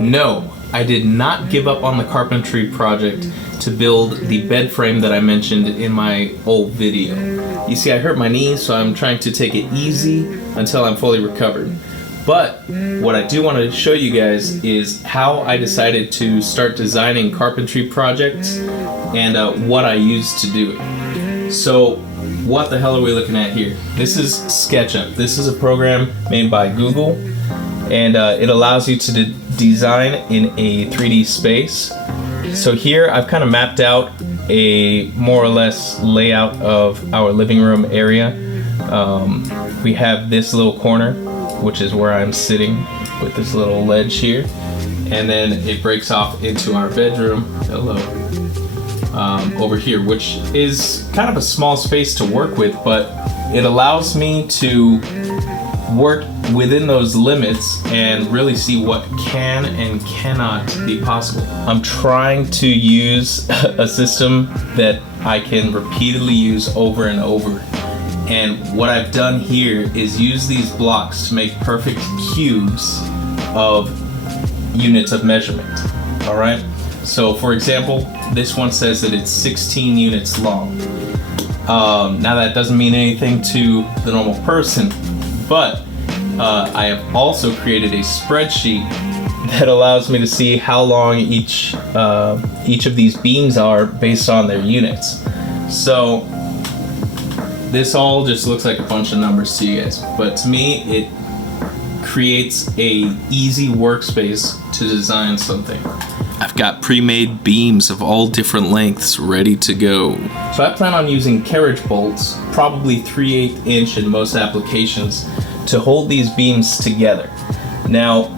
No, I did not give up on the carpentry project to build the bed frame that I mentioned in my old video. You see, I hurt my knee, so I'm trying to take it easy until I'm fully recovered. But what I do want to show you guys is how I decided to start designing carpentry projects and what I used to do it. So what the hell are we looking at here? This is SketchUp. This is a program made by Google, and it allows you to design in a 3D space. So here I've kind of mapped out a more or less layout of our living room area. We have this little corner, which is where I'm sitting with this little ledge here, and then it breaks off into our bedroom. Hello. Over here, which is kind of a small space to work with, but it allows me to work within those limits and really see what can and cannot be possible. I'm trying to use a system that I can repeatedly use over and over. And what I've done here is use these blocks to make perfect cubes of units of measurement. All right. So for example, this one says that it's 16 units long. Now that doesn't mean anything to the normal person, but I have also created a spreadsheet that allows me to see how long each of these beams are based on their units. So this all just looks like a bunch of numbers to you guys, but to me it creates a easy workspace to design something. I've got pre-made beams of all different lengths ready to go. So I plan on using carriage bolts, probably 3/8 inch in most applications, to hold these beams together. Now,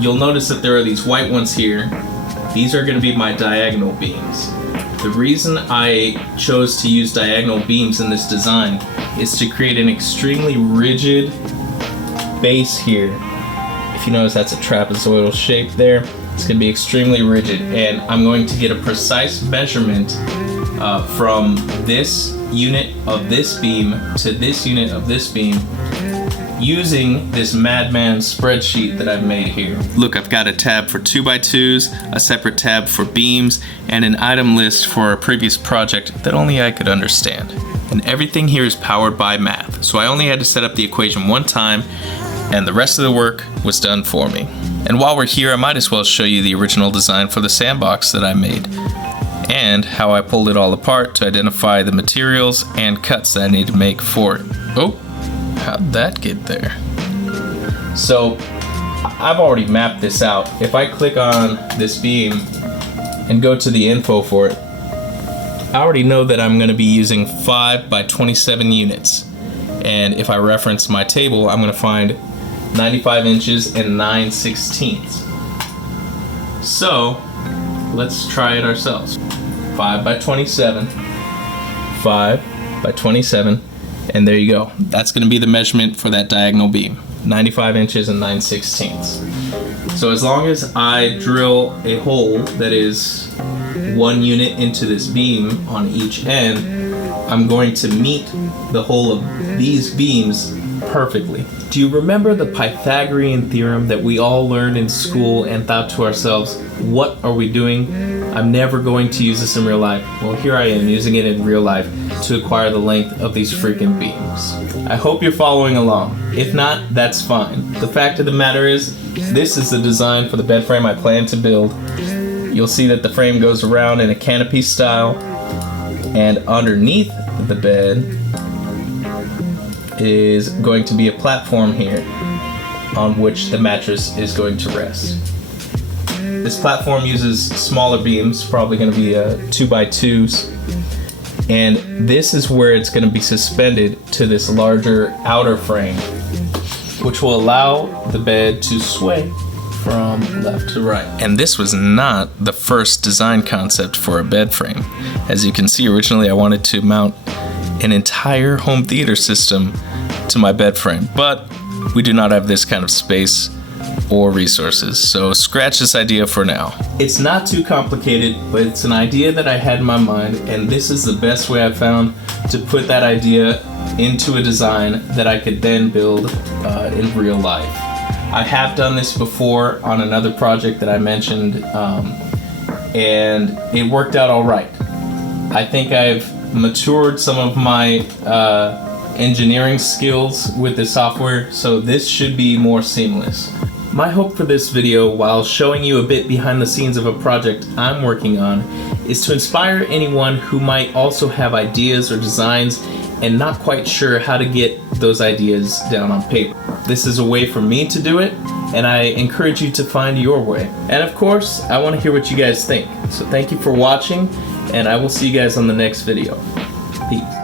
you'll notice that there are these white ones here. These are going to be my diagonal beams. The reason I chose to use diagonal beams in this design is to create an extremely rigid base here. If you notice, that's a trapezoidal shape there. It's going to be extremely rigid, and I'm going to get a precise measurement from this unit of this beam to this unit of this beam using this madman spreadsheet that I've made here. Look, I've got a tab for 2x2s, a separate tab for beams, and an item list for a previous project that only I could understand. And everything here is powered by math, so I only had to set up the equation one time, and the rest of the work was done for me. And while we're here, I might as well show you the original design for the sandbox that I made, and how I pulled it all apart to identify the materials and cuts that I need to make for it. Oh, how'd that get there? So I've already mapped this out. If I click on this beam and go to the info for it, I already know that I'm going to be using 5x27 units. And if I reference my table, I'm going to find 95 inches and 9/16. So let's try it ourselves. 5x27, 5x27, and there you go. That's going to be the measurement for that diagonal beam, 95 inches and 9/16. So as long as I drill a hole that is 1 unit into this beam on each end, I'm going to meet the hole of these beams perfectly. Do you remember the Pythagorean theorem that we all learned in school and thought to ourselves, what are we doing? I'm never going to use this in real life. Well, here I am using it in real life to acquire the length of these freaking beams. I hope you're following along. If not, that's fine. The fact of the matter is, this is the design for the bed frame I plan to build. You'll see that the frame goes around in a canopy style, and underneath the bed is going to be a platform here on which the mattress is going to rest. This platform uses smaller beams, probably going to be 2x2s, and this is where it's going to be suspended to this larger outer frame, which will allow the bed to sway from left to right. And this was not the first design concept for a bed frame. As you can see, originally I wanted to mount an entire home theater system to my bed frame, but we do not have this kind of space or resources, so scratch this idea for now. It's not too complicated, but it's an idea that I had in my mind, and this is the best way I've found to put that idea into a design that I could then build in real life. I have done this before on another project that I mentioned, and it worked out all right. I think I've matured some of my engineering skills with the software, so this should be more seamless. My hope for this video, while showing you a bit behind the scenes of a project I'm working on, is to inspire anyone who might also have ideas or designs and not quite sure how to get those ideas down on paper. This is a way for me to do it, and I encourage you to find your way. And of course, I want to hear what you guys think. So thank you for watching, and I will see you guys on the next video. Peace.